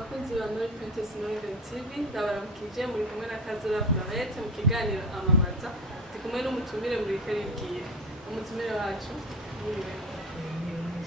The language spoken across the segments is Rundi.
Bakunzi ba Nori Princess Nori TV ndabaramukije muri kumwe na Kazura Florette mu kiganiro amamaza ndi kumwe n'umutumire muri Kurikirana umutumire wacu niwe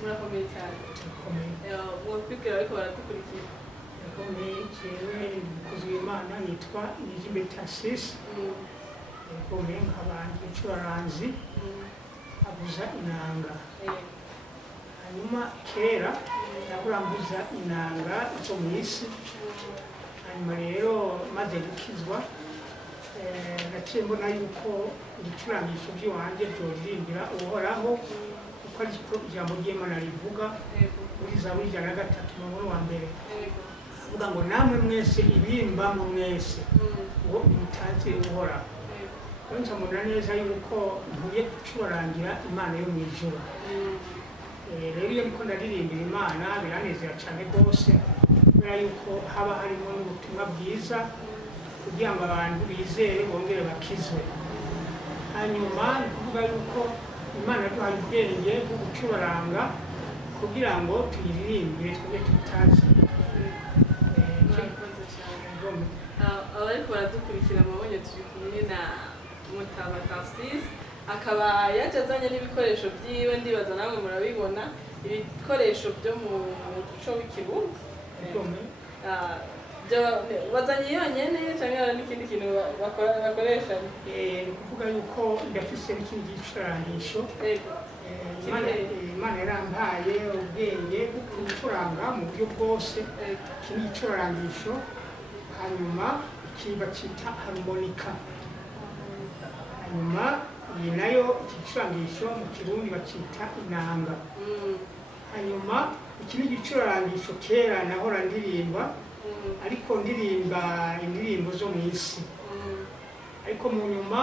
murakomeye cyane mwakwigira ariko baradukurikira yakomeye jewe kuzwi Imana nitwa NIJIMBERE Tharcisse yakomeye nk'abandi ncuraranzi avuza inanga hanyuma kera nakurambuza inanga ico mwisi hanyuma rero maze gukizwa naciye mbona yuko ibicurangisho by'iwanje byorimbira uhoraho kuko ari ijambo ry'Imana rivuga muri Zaburi 3 umurongo wa mbere avuga ngo namwe mwese ibimba mu mwese ngo mutaze uhoraho konca mbona neza yuko ngiye gucurangira Imana yo mu ijuru. Rero iyo ndiko ndaririmbira Imana biranezera cyane rwose kubera yuko haba harimo n'ubutumwa bwiza kugira ngo abantu bizere bongere bakizwe. Hanyuma ni kuvuga yuko Imana yaduhaye ubwenge bwo gucuranga kugira ngo tuyiririmbire twebwe tutazi. Abariko baradukurikira mabonye turi kumwe na Mutama Tharcisse akaba yajazanye n'ibikoresho byiwe ndibaza namwe murabibona ibikoresho byo mu muco w'ikirundi wazanye yonyene cyangwa n'ikindi kintu bakoresha ni kuvuga yuko ndafise n'ikindi gicurangisho Imana yarampaye ubwenge bwo gucuranga mu buryo bwose ikindi gicurangisho hanyuma ikiba cita harmonika hanyuma iyi nayo igicurangisho mu kirundi bacita inanga hanyuma ikindi gicurangisho kera nahora ndirimba ariko ndirimba indirimbo zo mu isi ariko mu nyuma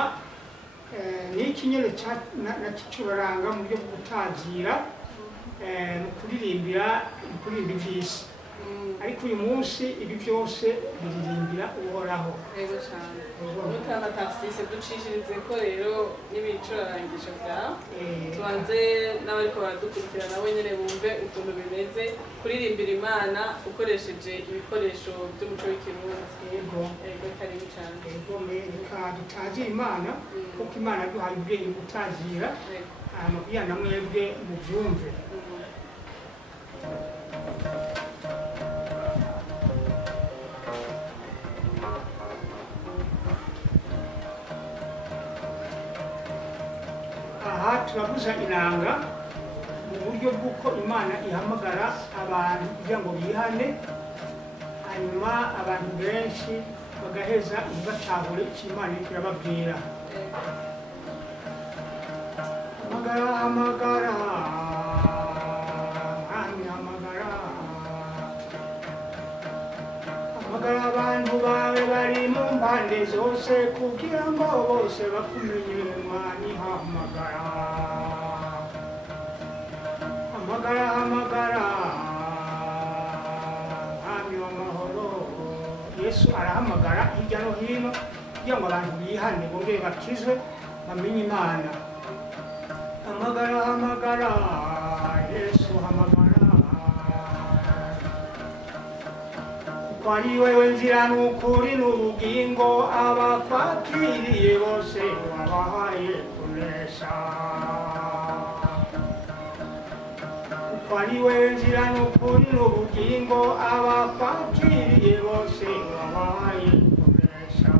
n'iki nyene nakicuranga mu buryo bwo gutazira mu kuririmba ivy'isi ariko uyu munsi ibi byose biririmbira uhoraho. Yego cyane Mutama Tharcisse ducishirize ko rero n'ibicurarangisho byawe tubanze n'abariko baradukurikira nabo nyene bumve ukuntu bimeze kuririmbira Imana ukoresheje ibikoresho by'umuco w'ikirundi. Yego karibu cyane. Yego reka dutazira Imana kuko Imana yaduhaye ubwenge gutazira kugira na mwebwe muvyumve. Aha turavuza inanga mu buryo bw'uko Imana ihamagara abantu kugira ngo bihane hanyuma abantu benshi bagaheza ntibatahure icyo Imana iriko irababwira. Hamagara hamagara hamagara hamagara abantu bawe bari mu mpande zose kugira ngo bose bakumenye Imana ihamagara hamagara hamagara Mwami w'amahoro. Yesu arahamagara hirya no hino kugira ngo abantu bihane bongere bakizwe bamenye Imana. Hamagara hamagara Yesu hamagara kuko ari wewe nzira n'ukuri n'ubugingo abakwakiriye bose wabahaye kunesha. Kuko ari wewe nzira n'ukuri n'ubugingo abakwakiriye bose wabahaye kunesha.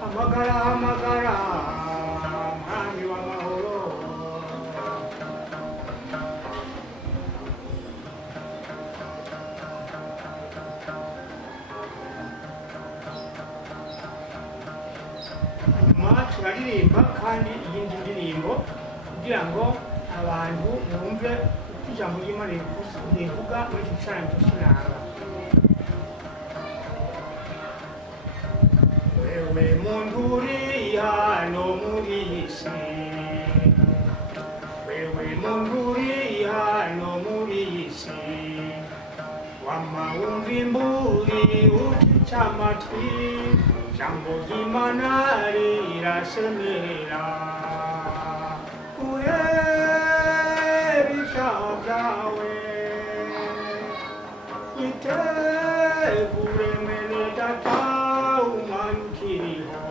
Hamagara hamagara Mwami w'amahoro. Hanyuma turaririmba kandi iyindi ndirimbo kugira ngo abantu bumve uko ijambo ry'Imana rivuga muri iki gicurangisho cy'inanga. Wewe muntu uri hano muri iyi si, wewe muntu uri hano muri iyi si, wama wumva imburi utica amatwi ijambo ry'Imana rirasemerera uhebe ibyaha byawe witegure mwene data umwanya ukiriho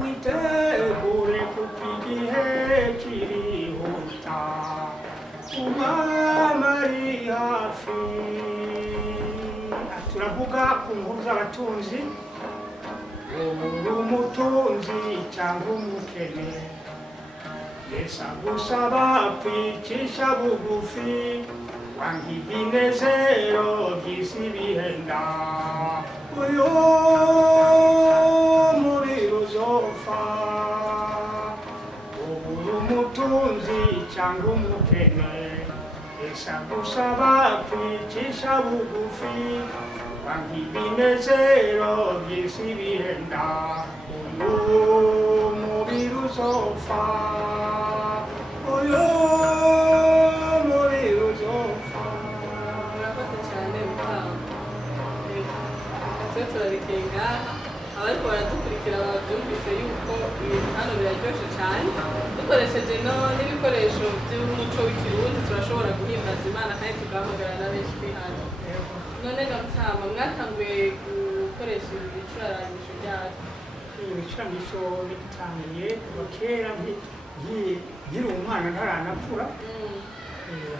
witegure kuko igihe kirihuta umwami ari hafi. Turavuga ku nkuru z'abatunzi, uri umutunzi cyangwa umukene, Yesu agusaba kwicisha bugufi, wanga ibinezero by'isi bihenda, uyu mubiri uzopfa. Uri umutunzi cyangwa umukene, Yesu agusaba kwicisha bugufi, wanga ibinezero by'isi bihenda, uyu mubiri uzopfa. Murakoze cyane mutaho. Twe turabikeye ngaha, abariko baradukurikira babyumvise yuko ibintu hano biraryoshe cyane. Dukoresheje n'ibikoresho by'umuco w'ikirundi turashobora guhimbaza Imana kandi tugahamagara na benshi kuri hano. None Gamutama, mwatanguye gukoresha ibi bicurarangisho byacu? Ibicurangisho bitangiye kuva kera nkiri umwana ntaranakura.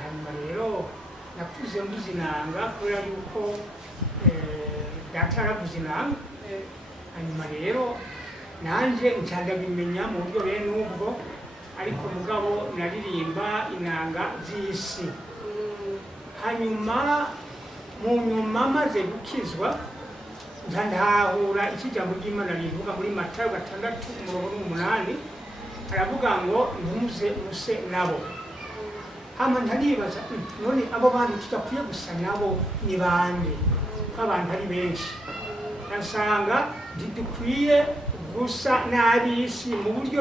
Hanyuma rero nakuze mvuza inanga kubera yuko data yaravuza inanga. Hanyuma rero nanjye nca ndabimenya mu buryo bene ubwo, ariko mugabo naririmba inanga z'isi. Hanyuma mu nyuma maze gukizwa nca ndahahura ikijambo ry'Imana rivuga muri Matayo 6:8, aravuga ngo ntumuze muse nabo. Hama ntaribaza none abo bantu tudakwiye gusa nabo ni bande? Ko abantu ari benshi. Nasanga ntidukwiye gusa n'ab'isi mu buryo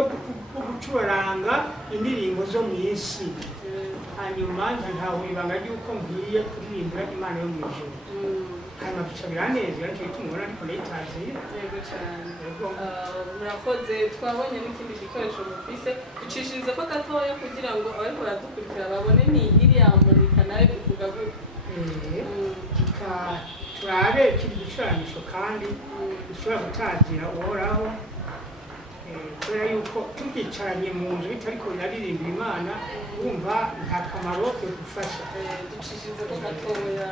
bwo gucuranga indirimbo zo mu isi. Hanyuma ntahura ibanga ry'uko nkwiye kuririmbira Imana yo mu ijuru. Hanyuma bica biranezera, nicyo gituma ubona ariko ndayitaziye. Yego cyane. Murakoze. Twabonye n'ikindi gikoresho mufise, ducishirize ko gatoya kugira ngo abariko baradukurikira babone ni iriya murika nayo ivuga gute. Turabe kiri gicurangisho kandi gishobora gutazira uhoraho, kubera yuko tubyicaranye mu nzu bitariko biraririmbira Imana wumva nta kamaro ko gufasha. Ducishirize ko gatoya.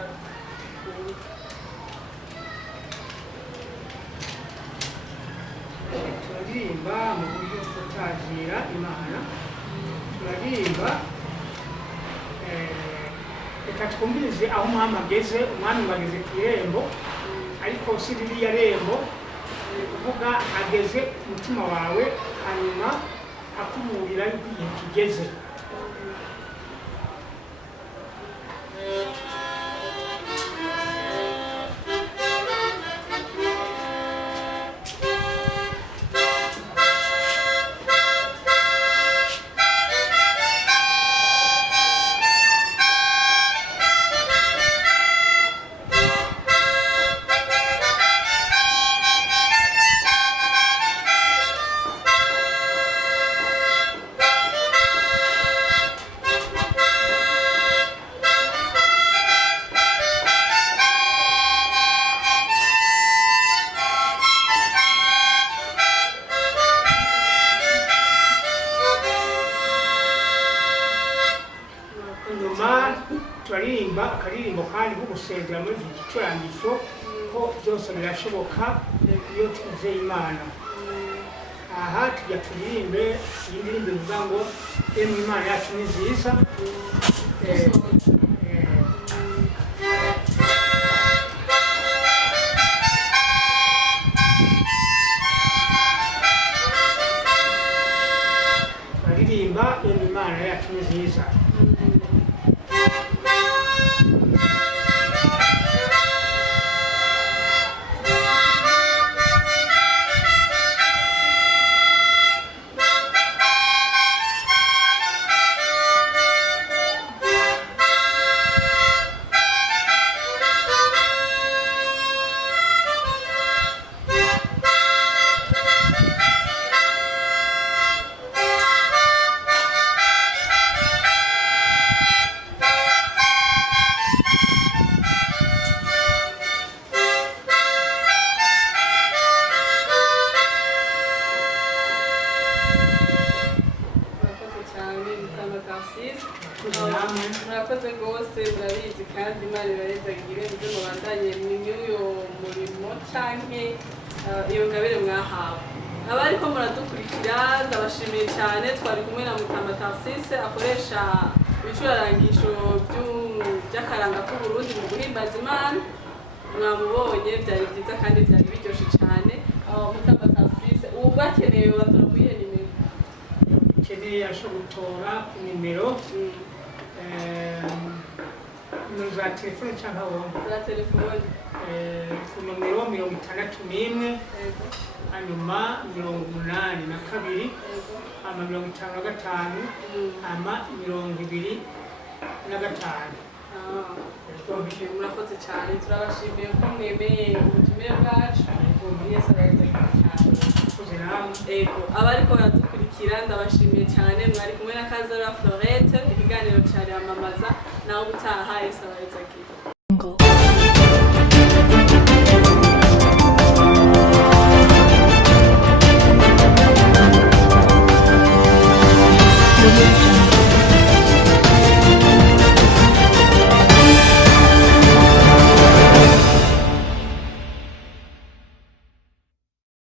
Turaririmba mu buryo bwo gutazira Imana. Turaririmba, reka twumvirize aho umwami ageze. Umwami ageze ku irembo, ariko si ririya rembo uvuga ageze ku mutima wawe, hanyuma akuburira yuko igihe kigeze. Turaririmba akaririmbo kandi ko gusezera muri iki gicurangisho ko byose birashoboka iyo twizeye Imana. Aha tujya turirimbe iyi ndirimbo ivuga ngo emwe Imana yacu ni nziza. Turaririmba emwe Imana yacu ni nziza. abahezagire muze mubandanye n'uyo murimo canke iyo ngabire mwahawe. Abariko muradukurikira ndabashimiye cyane, twari kumwe na Mutama Tharcisse akoresha ibicurarangisho by'akaranga k'Uburundi mu guhimbaza Imana. Mwamubonye byari byiza kandi byari biryoshye cyane. Mutama Tharcisse ubu bakeneye batora kuri iyo nimero, ukeneye ashobora gutora ku nimero za telefone cyangwa wumva za telefone ku nomero 61 hanyuma 82 ama 55 ama 25. Murakoze cyane, turabashimiye ko mwemeye ubutumire bwacu. Yesu cyane. Abariko baradukurikira ndabashimiye cyane, mwari kumwe na Kazara Florette, ikiganiro cyari amamaza naho ubutaha. Yesu abarezagire.